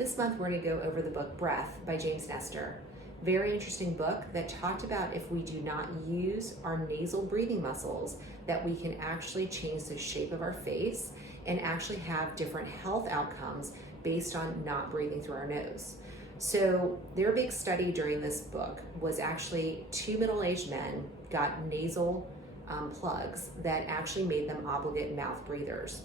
This month we're going to go over the book Breath by James Nestor. Very interesting book that talked about if we do not use our nasal breathing muscles, that we can actually change the shape of our face and actually have different health outcomes based on not breathing through our nose. So their big study during this book was actually 2 middle-aged men got nasal plugs that actually made them obligate mouth breathers.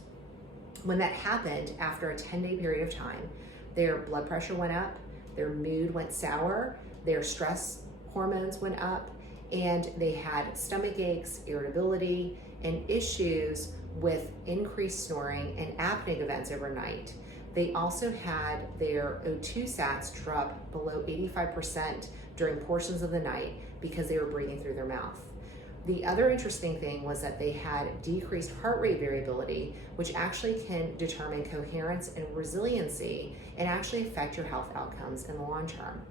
When that happened, after a 10-day period of time, their blood pressure went up, their mood went sour, their stress hormones went up, and they had stomach aches, irritability, and issues with increased snoring and apneic events overnight. They also had their O2 sats drop below 85% during portions of the night because they were breathing through their mouth. The other interesting thing was that they had decreased heart rate variability, which actually can determine coherence and resiliency and actually affect your health outcomes in the long term.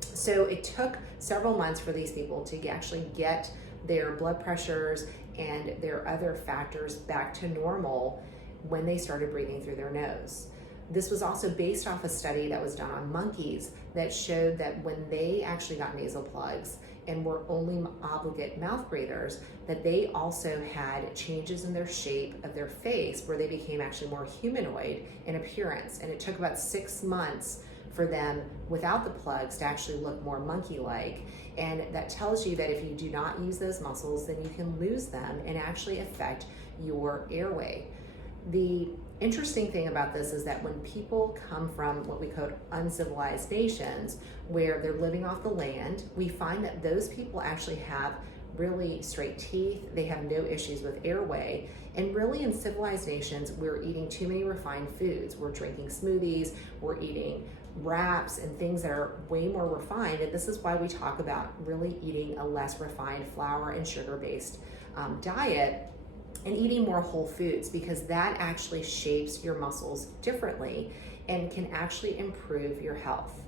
So it took several months for these people to actually get their blood pressures and their other factors back to normal when they started breathing through their nose. This was also based off a study that was done on monkeys that showed that when they actually got nasal plugs and were only obligate mouth breathers, that they also had changes in their shape of their face where they became actually more humanoid in appearance. And it took about 6 months for them without the plugs to actually look more monkey-like. And that tells you that if you do not use those muscles, then you can lose them and actually affect your airway. The interesting thing about this is that when people come from what we call uncivilized nations, where they're living off the land, we find that those people actually have really straight teeth, they have no issues with airway, and really in civilized nations, we're eating too many refined foods. We're drinking smoothies, we're eating wraps and things that are way more refined, and this is why we talk about really eating a less refined flour and sugar-based diet and eating more whole foods, because that actually shapes your muscles differently and can actually improve your health.